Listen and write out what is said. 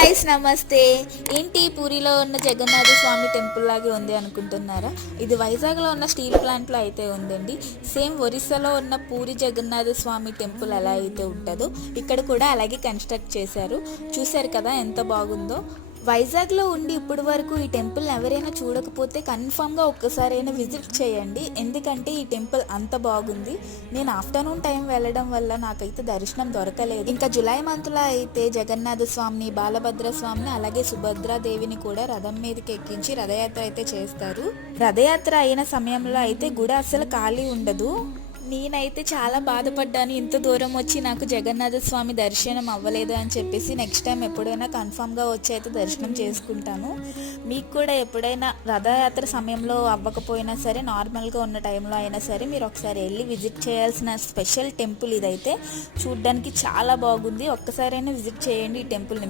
Guys నమస్తే. ఏంటి పూరిలో ఉన్న జగన్నాథ స్వామి టెంపుల్ లాగే ఉంది అనుకుంటున్నారా? ఇది వైజాగ్లో ఉన్న స్టీల్ ప్లాంట్లో అయితే ఉందండి. సేమ్ ఒరిస్సాలో ఉన్న పూరి జగన్నాథ స్వామి టెంపుల్ ఎలా అయితే ఉంటుందో ఇక్కడ కూడా అలాగే కన్స్ట్రక్ట్ చేశారు. చూశారు కదా ఎంత బాగుందో. వైజాగ్లో ఉండి ఇప్పటి వరకు ఈ టెంపుల్ ఎవరైనా చూడకపోతే కన్ఫామ్గా ఒక్కసారైనా విజిట్ చేయండి. ఎందుకంటే ఈ టెంపుల్ అంత బాగుంది. నేను ఆఫ్టర్నూన్ టైం వెళ్ళడం వల్ల నాకైతే దర్శనం దొరకలేదు. ఇంకా జూలై మంత్లో అయితే జగన్నాథ స్వామిని, బాలభద్ర స్వామిని, అలాగే సుభద్రాదేవిని కూడా రథం మీదకి ఎక్కించి రథయాత్ర అయితే చేస్తారు. రథయాత్ర అయిన సమయంలో అయితే గుడి అసలు ఖాళీ ఉండదు. నేనైతే చాలా బాధపడ్డాను, ఇంత దూరం వచ్చి నాకు జగన్నాథ స్వామి దర్శనం అవ్వలేదు అని చెప్పేసి. నెక్స్ట్ టైం ఎప్పుడైనా కన్ఫామ్గా వచ్చి అయితే దర్శనం చేసుకుంటాను. మీకు కూడా ఎప్పుడైనా రథయాత్ర సమయంలో అవ్వకపోయినా సరే, నార్మల్గా ఉన్న టైంలో అయినా సరే మీరు ఒకసారి వెళ్ళి విజిట్ చేయాల్సిన స్పెషల్ టెంపుల్ ఇదైతే. చూడ్డానికి చాలా బాగుంది. ఒక్కసారైనా విజిట్ చేయండి ఈ టెంపుల్ని.